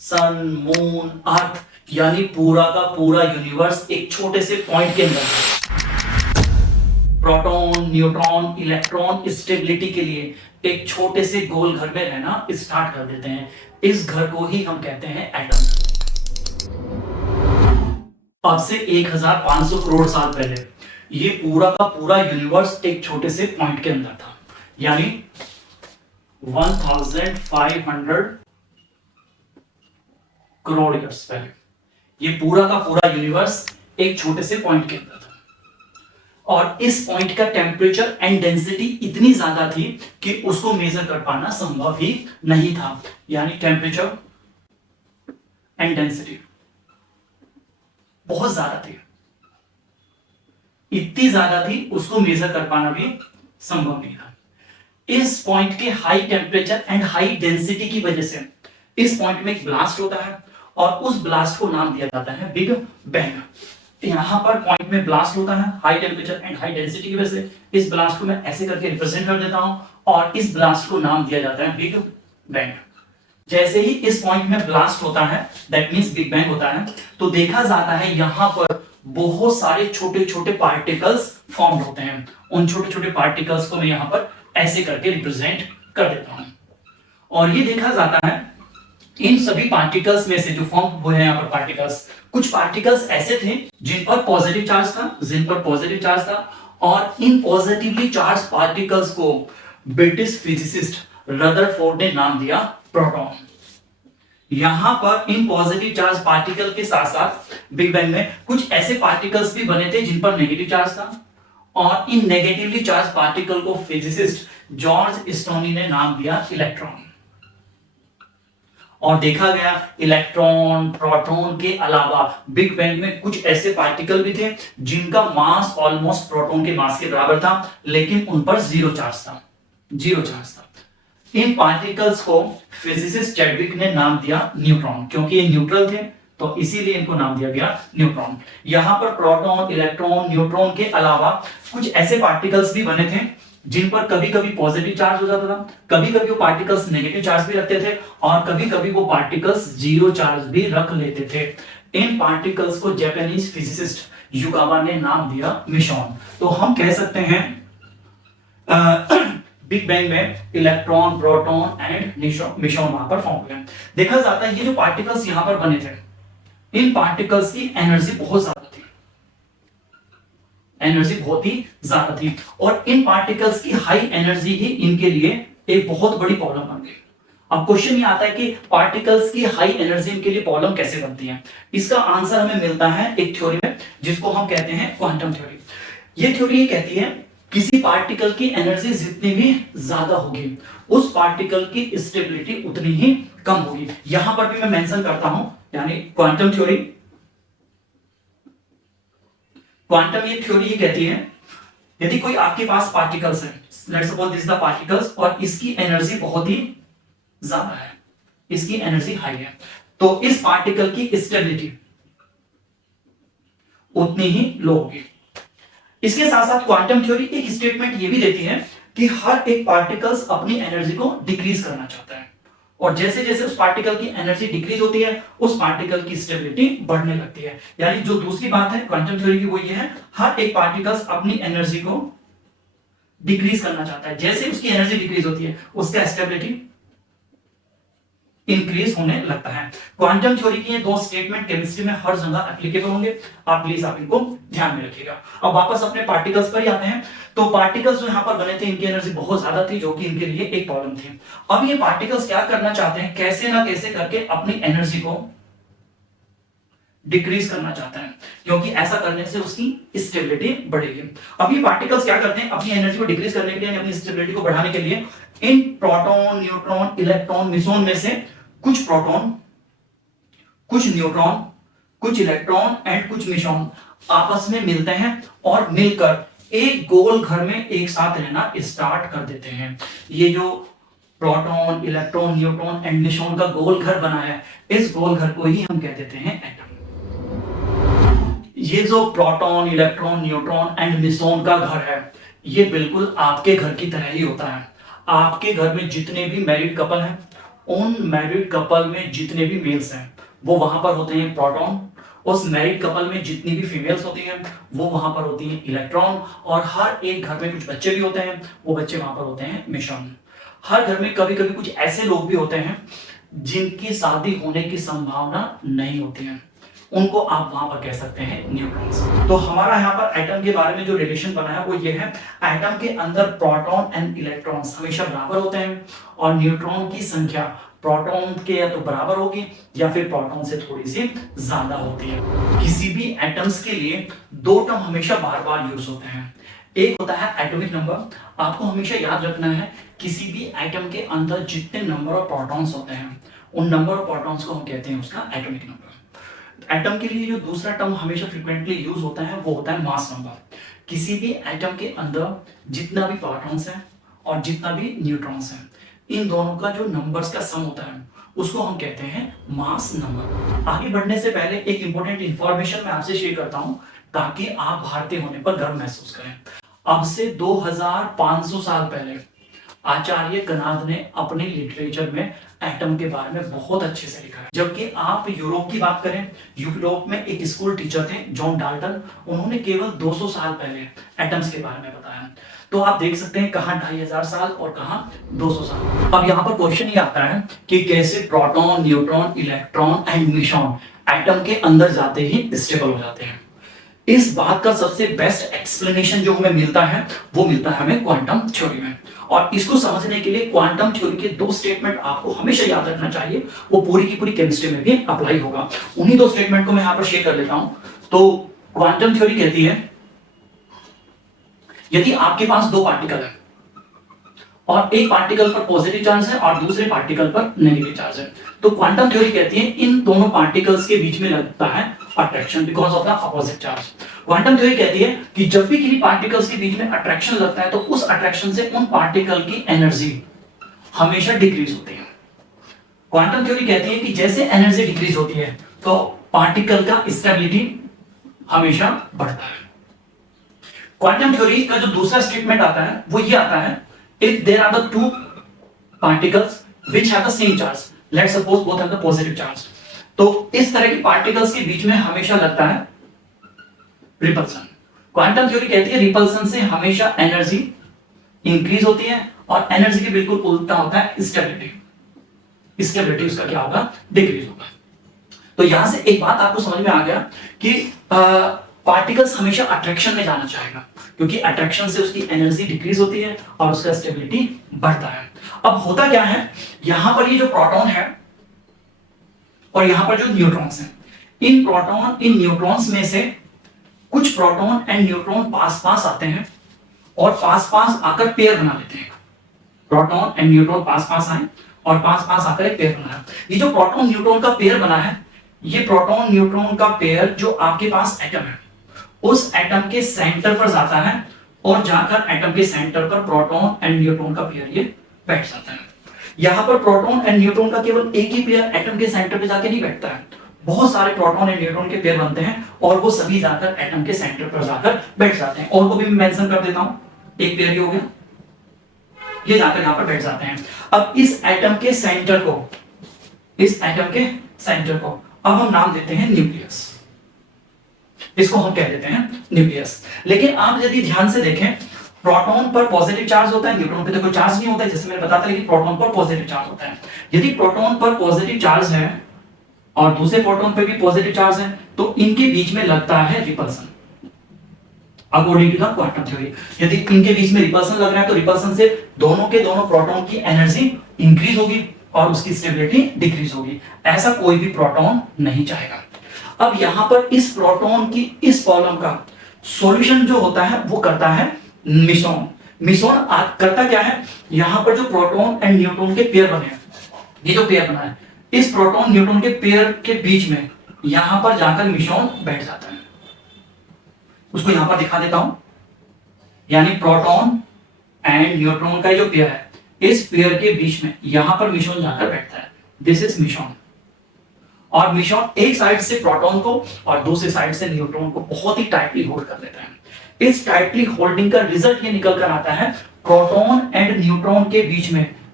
सन, moon, अर्थ, यानी पूरा का पूरा यूनिवर्स एक छोटे से पॉइंट के अंदर है। प्रोटॉन, न्यूट्रॉन, इलेक्ट्रॉन स्टेबिलिटी के लिए एक छोटे से गोल घर में रहना स्टार्ट कर देते हैं। इस घर को ही हम कहते हैं एटम। अब से 1500 करोड़ साल पहले ये पूरा का पूरा यूनिवर्स एक छोटे से पॉइंट के अंदर था, यानी 1500 करोड़ ईयर्स पहले ये पूरा का पूरा यूनिवर्स एक छोटे से पॉइंट के अंदर था। और इस पॉइंट का टेम्परेचर एंड डेंसिटी इतनी ज्यादा थी कि उसको मेजर कर पाना संभव ही नहीं था, यानी टेम्परेचर एंड डेंसिटी बहुत ज्यादा थी, इतनी ज्यादा थी उसको मेजर कर पाना भी संभव नहीं था। इस पॉइंट के high temperature and high density की वजह से इस पॉइंट में एक ब्लास्ट होता है और उस ब्लास्ट को नाम दिया जाता है बिग बैंग। यहां पर पॉइंट में ब्लास्ट होता है high temperature and high density की वजह से। इस ब्लास्ट को मैं ऐसे करके रिप्रेजेंट कर देता हूं और इस ब्लास्ट को नाम दिया जाता है बिग बैंग। जैसे ही इस पॉइंट में ब्लास्ट होता है, दैट मींस बिग बैंग होता है, तो देखा जाता है यहां पर बहुत सारे छोटे छोटे पार्टिकल्स फॉर्म होते हैं। उन छोटे छोटे पार्टिकल्स को मैं यहां पर ऐसे करके रिप्रेजेंट कर देता हूं और ये देखा जाता है इन सभी पार्टिकल्स में से जो फॉर्म हुए हैं यहां पर पार्टिकल्स, कुछ पार्टिकल्स ऐसे थे जिन पर पॉजिटिव चार्ज था और इन पॉजिटिवली चार्ज पार्टिकल्स को ब्रिटिश फिजिसिस्ट रदरफोर्ड ने नाम दिया प्रोटॉन। यहां पर इन पॉजिटिव चार्ज पार्टिकल के साथ साथ बिग बैंग में कुछ ऐसे पार्टिकल्स भी बने थे जिन पर नेगेटिव चार्ज था और इन नेगेटिवली चार्ज पार्टिकल को फिजिसिस्ट जॉर्ज स्टोनी ने नाम दिया इलेक्ट्रॉन। और देखा गया इलेक्ट्रॉन, प्रोटॉन के अलावा बिग बैंग में कुछ ऐसे पार्टिकल भी थे जिनका मास ऑलमोस्ट प्रोटॉन के मास के बराबर था, लेकिन उन पर जीरो चार्ज था। इन पार्टिकल्स को फिजिसिस्ट चैडविक ने नाम दिया न्यूट्रॉन, क्योंकि ये न्यूट्रल थे तो इसीलिए इनको नाम दिया गया न्यूट्रॉन। यहां पर प्रोटॉन, इलेक्ट्रॉन, न्यूट्रॉन के अलावा कुछ ऐसे पार्टिकल्स भी बने थे जिन पर कभी कभी पॉजिटिव चार्ज हो जाता था, कभी कभी वो पार्टिकल्स नेगेटिव चार्ज भी रखते थे और कभी कभी वो पार्टिकल्स जीरो चार्ज भी रख लेते थे। इन पार्टिकल्स को जापानीज फिजिसिस्ट युगावा ने नाम दिया मिशॉन। तो हम कह सकते हैं बिग बैंग में इलेक्ट्रॉन, प्रोटॉन एंड मिशॉन वहां पर फॉर्म हुए। देखा जाता है ये जो पार्टिकल्स यहां पर बने थे, इन पार्टिकल्स की एनर्जी बहुत ज्यादा थी और इन पार्टिकल्स की हाई एनर्जी ही इनके लिए एक बहुत बड़ी प्रॉब्लम बन गई। अब क्वेश्चन ये आता है कि पार्टिकल्स की हाई एनर्जी इनके लिए प्रॉब्लम कैसे बनती है। इसका आंसर हमें मिलता है एक थ्योरी में जिसको हम कहते हैं क्वांटम थ्योरी। ये थ्योरी ये कहती है किसी पार्टिकल की एनर्जी जितनी भी ज्यादा होगी उस पार्टिकल की स्टेबिलिटी उतनी ही कम होगी। यहां पर भी मैं मेंशन करता हूं, यानी क्वांटम थ्योरी, क्वांटम ये थ्योरी ये कहती है यदि कोई आपके पास पार्टिकल्स है, let's suppose this the particles, और इसकी एनर्जी बहुत ही ज्यादा है, इसकी एनर्जी हाई है, तो इस पार्टिकल की स्टेबिलिटी उतनी ही लो होगी। इसके साथ साथ क्वांटम थ्योरी एक स्टेटमेंट ये भी देती है कि हर एक पार्टिकल्स अपनी एनर्जी को डिक्रीज करना चाहता है और जैसे जैसे उस पार्टिकल की एनर्जी डिक्रीज होती है उस पार्टिकल की स्टेबिलिटी बढ़ने लगती है। यानी जो दूसरी बात है क्वांटम थ्योरी की वो ये है हर एक पार्टिकल्स अपनी एनर्जी को डिक्रीज करना चाहता है, जैसे उसकी एनर्जी डिक्रीज होती है उसका स्टेबिलिटी इंक्रीज होने लगता है। क्वांटम थ्योरी की ये दो स्टेटमेंट केमिस्ट्री में हर जगह एप्लीकेबल होंगे, आप प्लीज आप इनको ध्यान में रखिएगा। अब वापस अपने पार्टिकल्स पर ही आते हैं। तो पार्टिकल्स जो यहां पर बने थे इनकी एनर्जी बहुत ज्यादा थी जो कि इनके लिए एक प्रॉब्लम थी। अब ये पार्टिकल्स क्या करना चाहते हैं, कैसे ना कैसे करके अपनी एनर्जी को डिक्रीज करना चाहता है, क्योंकि ऐसा करने से उसकी स्टेबिलिटी बढ़ेगी। अब ये पार्टिकल्स क्या करते हैं अपनी एनर्जी को डिक्रीज करने के लिए, अपनी स्टेबिलिटी को बढ़ाने के लिए इन प्रोटॉन, न्यूट्रॉन, इलेक्ट्रॉन, मिसोन में से कुछ प्रोटॉन, कुछ न्यूट्रॉन, कुछ इलेक्ट्रॉन एंड कुछ मिसोन आपस में मिलते हैं और मिलकर एक गोल घर में एक साथ रहना स्टार्ट कर देते हैं। ये जो proton, electron, neutron and mission का गोल घर बना है, इस गोल घर को ही हम कह देते हैं एटम। ये जो proton, electron, neutron and mission का घर है ये बिल्कुल आपके घर की तरह ही होता है। आपके घर में जितने भी मैरिड कपल हैं उन मैरिड कपल में जितने भी मेल्स हैं वो वहां पर होते हैं प्रोटॉन, उस मैरिड कपल में जितनी भी फीमेल्स होती हैं वो वहां पर होती हैं इलेक्ट्रॉन, और हर एक घर में कुछ बच्चे भी होते हैं, वो बच्चे वहां पर होते हैं मिशन। हर घर में कभी कभी कुछ ऐसे लोग भी होते हैं जिनकी शादी होने की संभावना नहीं होती है, उनको आप वहां पर कह सकते हैं न्यूट्रॉन्स। तो हमारा यहाँ पर एटम के बारे में जो रिलेशन बना है वो ये है, एटम के अंदर प्रोटॉन एंड इलेक्ट्रॉन्स हमेशा बराबर होते हैं, और न्यूट्रॉन की संख्या प्रोटॉन के या तो बराबर होगी या फिर प्रोटॉन से थोड़ी सी ज्यादा होती है। किसी भी एटम्स के लिए दो टर्म हमेशा बार बार यूज होते हैं, एक होता है एटॉमिक नंबर, आपको हमेशा याद रखना है किसी भी एटम के अंदर जितने नंबर ऑफ प्रोटॉन्स होते हैं उन नंबर ऑफ प्रोटॉन्स को हम कहते हैं उसका एटॉमिक नंबर। एटम के लिए जो दूसरा टर्म हमेशा फ्रीक्वेंटली यूज होता है वो होता है मास नंबर। किसी भी एटम के अंदर जितना भी प्रोटॉन्स है और जितना भी न्यूट्रॉन्स है, इन दोनों का जो नंबर्स का सम होता है उसको हम कहते हैं मास नंबर। आगे बढ़ने से पहले एक इंपॉर्टेंट इंफॉर्मेशन मैं आपसे शेयर करता हूं ताकि आप भारतीय होने पर गर्व महसूस करें। अब से 2500 साल पहले आचार्य गणाद ने अपने लिटरेचर में एटम के बारे में बहुत अच्छे से लिखा है। जबकि आप यूरोप की बात करें, यूरोप में एक स्कूल टीचर थे जॉन डाल्टन, उन्होंने केवल 200 साल पहले एटम्स के बारे में बताया। तो आप देख सकते हैं कहां 2500 साल और कहां 200 साल। अब यहां पर क्वेश्चन ये आता है कि कैसे proton, neutron, electron and mission atom के अंदर जाते ही स्टेबल हो जाते हैं। इस बात का सबसे बेस्ट एक्सप्लेनेशन जो हमें मिलता है वो मिलता है हमें क्वांटम थ्योरी में। और इसको समझने के लिए क्वांटम थ्योरी के दो स्टेटमेंट आपको हमेशा याद रखना चाहिए, वो पूरी की पूरी केमिस्ट्री में भी अप्लाई होगा। उन्हीं दो स्टेटमेंट को मैं यहां पर शेयर कर लेता हूं। तो क्वांटम थ्योरी कहती है यदि आपके पास दो पार्टिकल है और एक पार्टिकल पर पॉजिटिव चार्ज है और दूसरे पार्टिकल पर नेगेटिव चार्ज है, तो क्वांटम थ्योरी कहती है इन दोनों पार्टिकल्स के बीच में लगता है attraction because of the opposite charge. Quantum theory कहती है कि जब भी किसी पार्टिकल्स के बीच में अट्रैक्शन लगता है तो उस अट्रैक्शन से उन पार्टिकल की एनर्जी हमेशा डिक्रीज होती है। क्वांटम थ्योरी कहती है कि जैसे एनर्जी डिक्रीज होती है तो पार्टिकल का स्टेबिलिटी हमेशा बढ़ता है। क्वांटम थ्योरी का जो दूसरा स्टेटमेंट आता है वो ये आता है, if there are the two particles which have the same charge, let's suppose both have the positive charge, तो इस तरह की पार्टिकल्स के बीच में हमेशा लगता है रिपल्सन। क्वांटम थ्योरी कहती है रिपल्सन से हमेशा एनर्जी इंक्रीज होती है और एनर्जी के बिल्कुल उल्टा होता है स्टेबिलिटी। स्टेबिलिटी उसका क्या होगा, डिक्रीज होगा। तो यहां से एक बात आपको समझ में आ गया कि पार्टिकल्स हमेशा अट्रैक्शन में जाना चाहेगा क्योंकि अट्रैक्शन से उसकी एनर्जी डिक्रीज होती है और उसका स्टेबिलिटी बढ़ता है। अब होता क्या है, यहां पर ये जो प्रोटॉन है और यहां पर जो न्यूट्रॉन्स हैं, इन प्रोटॉन इन न्यूट्रॉन्स में से कुछ प्रोटॉन एंड न्यूट्रॉन पास पास आते हैं और पास पास आकर पेयर बना लेते हैं। प्रोटॉन एंड न्यूट्रॉन पास पास आए और पास पास आकर एक पेयर बनाया। ये जो प्रोटॉन न्यूट्रॉन का पेयर बना है, ये प्रोटॉन न्यूट्रॉन का पेयर जो आपके पास एटम है उस एटम के सेंटर पर जाता है और जाकर एटम के सेंटर पर प्रोटॉन एंड न्यूट्रॉन का पेयर ये बैठ जाता है। यहां पर प्रोटॉन एंड न्यूट्रॉन का केवल एक ही पेयर एटम के सेंटर पे जाके नहीं बैठता है, बहुत सारे प्रोटॉन एंड न्यूट्रॉन के पेयर बनते हैं और वो सभी जाकर एटम के सेंटर पर जाकर बैठ जाते हैं। और को भी मैं मेंशन कर देता हूं, एक पेयर हो गया, ये जाकर यहां पर बैठ जाते हैं। अब इस एटम के सेंटर को, इस एटम के सेंटर को अब हम नाम देते हैं न्यूक्लियस। इसको हम कह देते हैं न्यूक्लियस। लेकिन आप यदि ध्यान से देखें, प्रोटॉन पर पॉजिटिव चार्ज होता है, न्यूट्रॉन पे तो कोई चार्ज नहीं होता है, जैसे मैंने बताया था, लेकिन प्रोटॉन पर पॉजिटिव चार्ज होता है। यदि प्रोटॉन पर पॉजिटिव चार्ज है और दूसरे प्रोटॉन पर भी पॉजिटिव चार्ज है तो इनके बीच में लगता है repulsion according to the quantum theory. यदि इनके बीच में रिपल्सन लग रहा है तो रिपल्सन से दोनों के दोनों प्रोटॉन की एनर्जी इंक्रीज होगी और उसकी स्टेबिलिटी डिक्रीज होगी। ऐसा कोई भी प्रोटॉन नहीं चाहेगा। अब यहां पर इस प्रोटॉन की इस प्रॉब्लम का सॉल्यूशन जो होता है वो करता है मिसोन। मिसोन करता क्या है, यहां पर जो प्रोटॉन एंड न्यूट्रॉन के पेयर बने हैं, ये जो पेयर बना है, इस प्रोटॉन न्यूट्रॉन के पेयर के बीच में यहां पर जाकर मिसोन बैठ जाता है। उसको यहां पर दिखा देता हूं, यानी प्रोटॉन एंड न्यूट्रॉन का जो पेयर है, इस पेयर के बीच में यहां पर मिसोन जाकर बैठता है। This is mission. और मिसोन एक साइड से प्रोटॉन को और दूसरी साइड से न्यूट्रॉन को बहुत ही टाइटली होल्ड कर लेता है। इस टाइटली होल्डिंग का रिजल्ट ये निकल कर आता है, प्रोटॉन एंड न्यूट्रॉन के बीच में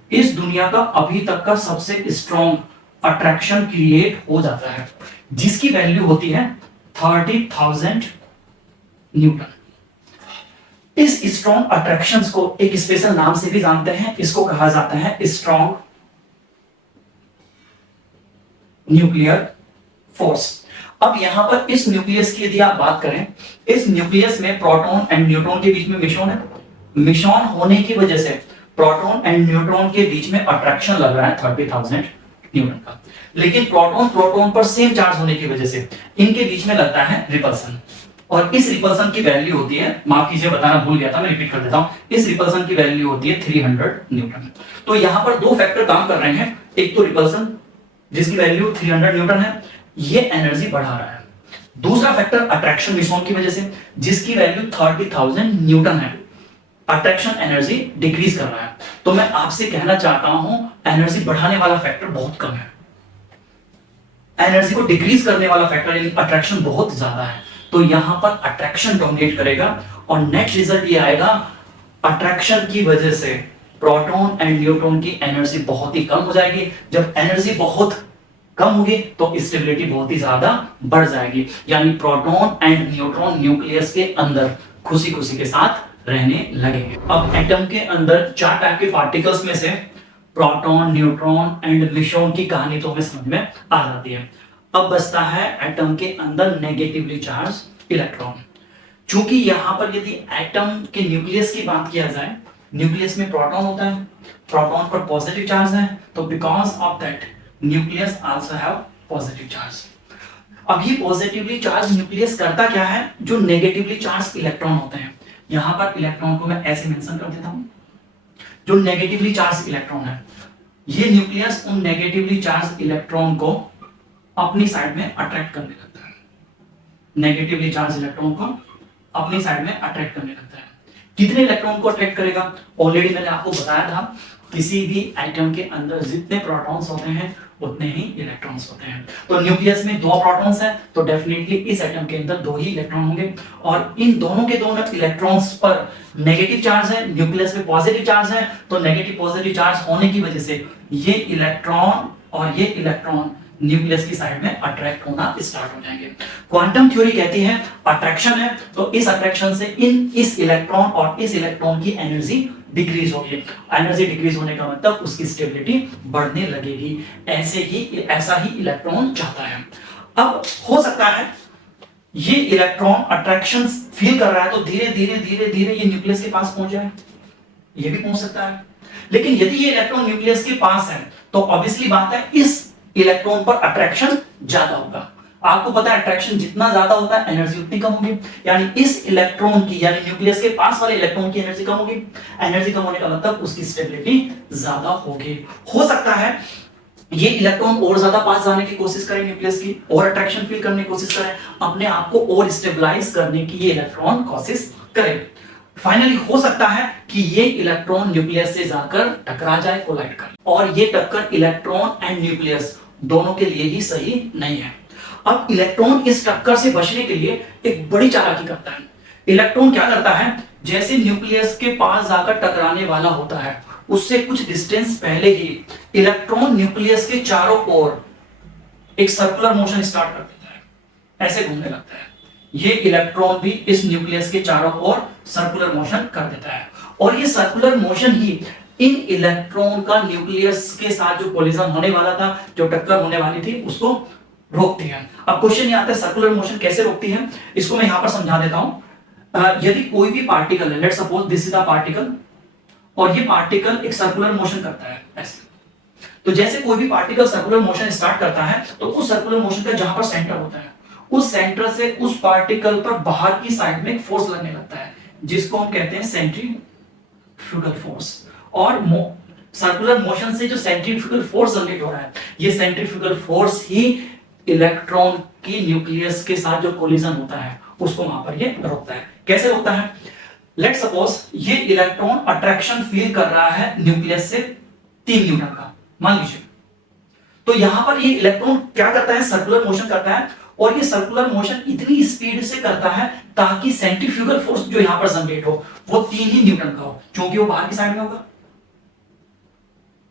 इस दुनिया का अभी तक का सबसे स्ट्रॉन्ग अट्रैक्शन क्रिएट हो जाता है, जिसकी वैल्यू होती है 30,000 न्यूटन। इस स्ट्रॉन्ग अट्रैक्शंस को एक स्पेशल नाम से भी जानते हैं, इसको कहा जाता है स्ट्रॉन्ग न्यूक्लियर फोर्स। अब यहां पर इस न्यूक्लियस की यदि आप बात करें, इस न्यूक्लियस में प्रोटॉन एंड न्यूट्रॉन के बीच में मिश्रण है। मिश्रण होने की वजह से प्रोटॉन एंड न्यूट्रॉन के बीच में अट्रैक्शन लग रहा है 30,000 न्यूटन का, लेकिन प्रोटॉन प्रोटॉन पर सेम चार्ज होने की वजह से इनके बीच में लगता है रिपल्सन, और इस रिपल्सन की वैल्यू होती है, माफ कीजिए बताना भूल गया था, मैं रिपीट कर देता हूं, इस रिपल्सन की वैल्यू होती है 300 न्यूटन। तो यहां पर दो फैक्टर काम कर रहे हैं, एक तो रिपल्सन जिसकी वैल्यू 300 न्यूटन है, ये एनर्जी बढ़ा रहा है। दूसरा फैक्टर अट्रैक्शन मिश्रण की वजह से, जिसकी वैल्यू 30,000 न्यूटन है, अट्रैक्शन एनर्जी डिक्रीज कर रहा है। तो मैं आपसे कहना चाहता हूं एनर्जी बढ़ाने वाला फैक्टर बहुत कम है, एनर्जी को डिक्रीज करने वाला फैक्टर यानी अट्रैक्शन बहुत ज्यादा है। तो यहां पर अट्रैक्शन डोमिनेट करेगा और नेट रिजल्ट ये आएगा, अट्रैक्शन की वजह से प्रोटॉन एंड न्यूट्रॉन की एनर्जी बहुत ही कम हो जाएगी। जब एनर्जी बहुत कम होगी तो स्टेबिलिटी बहुत ही ज्यादा बढ़ जाएगी, यानी प्रोटॉन एंड न्यूट्रॉन न्यूक्लियस के अंदर खुशी खुशी के साथ रहने लगेंगे। अब एटम के अंदर 4 टाइप के पार्टिकल्स में से प्रोटॉन, न्यूट्रॉन एंड मिश्रण की कहानी तो हमें समझ में आ जाती है। अब बचता है एटम के अंदर नेगेटिवली चार्ज इलेक्ट्रॉन। चूंकि यहां पर यदि एटम के न्यूक्लियस की बात किया जाए, न्यूक्लियस में प्रोटॉन होता है, प्रोटॉन पर पॉजिटिव चार्ज है, तो because of that nucleus also have positive charge. अभी पॉजिटिवली चार्ज न्यूक्लियस करता क्या है, जो नेगेटिवली चार्ज इलेक्ट्रॉन होते हैं, यहां पर इलेक्ट्रॉन को मैं ऐसे मेंशन कर देता हूं, जो नेगेटिवली चार्ज इलेक्ट्रॉन है, ये न्यूक्लियस उन नेगेटिवली चार्ज इलेक्ट्रॉन को अपनी साइड में अट्रैक्ट करने लगता है, नेगेटिवली चार्ज इलेक्ट्रॉन को अपनी साइड में अट्रैक्ट करने लगता है। कितने इलेक्ट्रॉन को अट्रैक्ट करेगा, ऑलरेडी मैंने आपको बताया था, किसी भी एटम के अंदर जितने प्रोटॉन्स होते हैं उतने ही इलेक्ट्रॉन्स होते हैं। तो न्यूक्लियस में 2 प्रोटॉन्स हैं, तो डेफिनेटली इस एटम के अंदर 2 ही इलेक्ट्रॉन होंगे, और इन दोनों के दोनों इलेक्ट्रॉन्स पर नेगेटिव चार्ज है, न्यूक्लियस में पॉजिटिव चार्ज है, तो नेगेटिव पॉजिटिव चार्ज होने की वजह से ये इलेक्ट्रॉन और ये इलेक्ट्रॉन न्यूक्लियस की साइड में अट्रैक्ट होना स्टार्ट हो जाएंगे। क्वांटम थ्योरी कहती है अट्रैक्शन है, तो इस अट्रैक्शन से इस इलेक्ट्रॉन और इस इलेक्ट्रॉन की एनर्जी डिक्रीज होगी। एनर्जी डिक्रीज होने का मतलब उसकी स्टेबिलिटी बढ़ने लगेगी। ऐसा ही इलेक्ट्रॉन चाहता है। अब हो सकता है ये इलेक्ट्रॉन अट्रैक्शन फील कर रहा है, तो धीरे धीरे धीरे धीरे ये न्यूक्लियस के पास पहुंच जाए, ये भी पहुंच सकता है। लेकिन यदि ये इलेक्ट्रॉन न्यूक्लियस के पास है, तो ऑब्वियसली बात है इस इलेक्ट्रॉन पर अट्रैक्शन ज्यादा होगा। आपको पता है अट्रैक्शन जितना ज्यादा होता है एनर्जी उतनी कम होगी, यानी इस इलेक्ट्रॉन की, यानी न्यूक्लियस के पास वाले इलेक्ट्रॉन की एनर्जी कम होगी। एनर्जी कम होने का मतलब उसकी स्टेबिलिटी ज्यादा होगी। हो सकता है ये इलेक्ट्रॉन और ज्यादा पास जाने की कोशिश करे न्यूक्लियस की, और अट्रैक्शन फील करने की कोशिश करे, अपने आप को और स्टेबलाइज करने की ये इलेक्ट्रॉन कोशिश करे। फाइनली हो सकता है कि ये इलेक्ट्रॉन न्यूक्लियस से जाकर टकरा जाए, कोलाइड कर, और ये टक्कर इलेक्ट्रॉन एंड न्यूक्लियस दोनों के लिए ही सही नहीं है। अब इलेक्ट्रॉन इस टक्कर से बचने के लिए एक बड़ी चालाकी करता है। इलेक्ट्रॉन क्या करता है, जैसे न्यूक्लियस के पास जाकर टकराने वाला होता है, उससे कुछ डिस्टेंस पहले ही इलेक्ट्रॉन न्यूक्लियस के चारों ओर एक सर्कुलर मोशन स्टार्ट कर देता है, ऐसे घूमने लगता है। ये इलेक्ट्रॉन भी इस न्यूक्लियस के चारों ओर सर्कुलर मोशन कर देता है, और ये सर्कुलर मोशन ही इन इलेक्ट्रॉन का न्यूक्लियस के साथ जो कोलिजन होने वाला था, जो टक्कर होने वाली थी, उसको रोकती है। अब क्वेश्चन ये आता है सर्कुलर मोशन कैसे रोकती है, इसको मैं यहां पर समझा देता हूं। यदि कोई भी पार्टिकल है, let's suppose this is a particle, और ये पार्टिकल एक सर्कुलर मोशन करता है ऐसे, तो जैसे कोई भी पार्टिकल सर्कुलर मोशन स्टार्ट करता है, तो उस सर्कुलर मोशन का जहां पर सेंटर होता है, उस सेंटर से उस पार्टिकल पर बाहर की साइड में एक फोर्स लगने लगता है, जिसको हम कहते हैं सेंट्रीफ्यूगल फोर्स। और सर्कुलर मोशन से जो सेंट्रीफ्यूगल फोर्स जनरेट हो रहा है, ये सेंट्रीफ्यूगल फोर्स ही इलेक्ट्रॉन की न्यूक्लियस के साथ जो कोलिजन होता है उसको वहां पर ये रोकता है। कैसे रोकता है, लेट्स सपोज ये इलेक्ट्रॉन अट्रैक्शन फील कर रहा है न्यूक्लियस से 3 न्यूटन का, मान लीजिए, तो यहां पर ये इलेक्ट्रॉन क्या करता है, सर्कुलर मोशन करता है, और ये सर्कुलर मोशन इतनी स्पीड से करता है ताकि सेंट्रीफ्यूगल फोर्स जो यहां पर जनरेट हो वो 3 ही न्यूटन का हो, क्योंकि वो बाहर की साइड में होगा।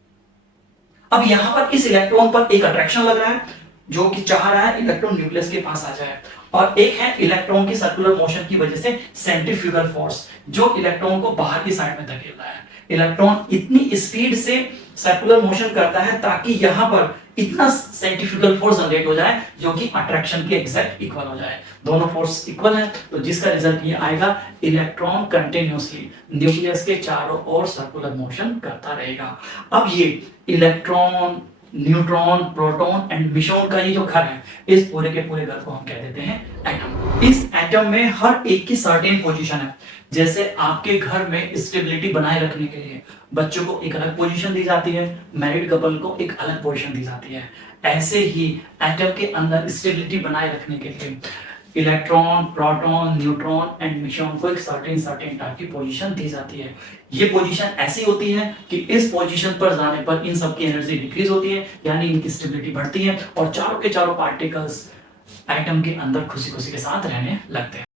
अब यहां पर इस इलेक्ट्रॉन पर एक अट्रैक्शन लग रहा है जो कि चाह रहा है इलेक्ट्रॉन न्यूक्लियस के पास आ जाए, और एक है इलेक्ट्रॉन की सर्कुलर मोशन की वजह से सेंट्रीफ्यूगल फोर्स जो इलेक्ट्रॉन को बाहर की साइड में धकेल रहा है। इलेक्ट्रॉन इतनी स्पीड से सर्कुलर मोशन करता है ताकि यहां पर इतना सेंट्रीफ्यूगल फोर्स जनरेट हो जाए जो कि अट्रैक्शन के एग्जैक्ट इक्वल हो जाए। दोनों फोर्स इक्वल है तो जिसका रिजल्ट ये आएगा, इलेक्ट्रॉन कंटिन्यूअसली न्यूक्लियस के चारों ओर सर्कुलर मोशन करता रहेगा। अब ये electron, neutron, proton and Michonne का ये जो घर है, इस पूरे के पूरे घर को हम कह देते हैं एटम। इस एटम में हर एक की सर्टेन पोजीशन है। जैसे आपके घर में स्टेबिलिटी बनाए रखने के लिए बच्चों को एक अलग पोजीशन दी जाती है, मैरिड कपल को एक अलग पोजीशन दी जाती है, ऐसे ही एटम के अंदर स्टेबिलिटी बनाए रखने के लिए electron, proton, neutron and Michonne को एक सर्टेन टाइप की पोजीशन दी जाती है। ये पोजीशन ऐसी होती है कि इस पोजीशन पर जाने पर इन सब की एनर्जी डिक्रीज होती है, यानी इनकी स्टेबिलिटी बढ़ती है और चारों के चारों पार्टिकल्स एटम के अंदर खुशी खुशी के साथ रहने लगते हैं।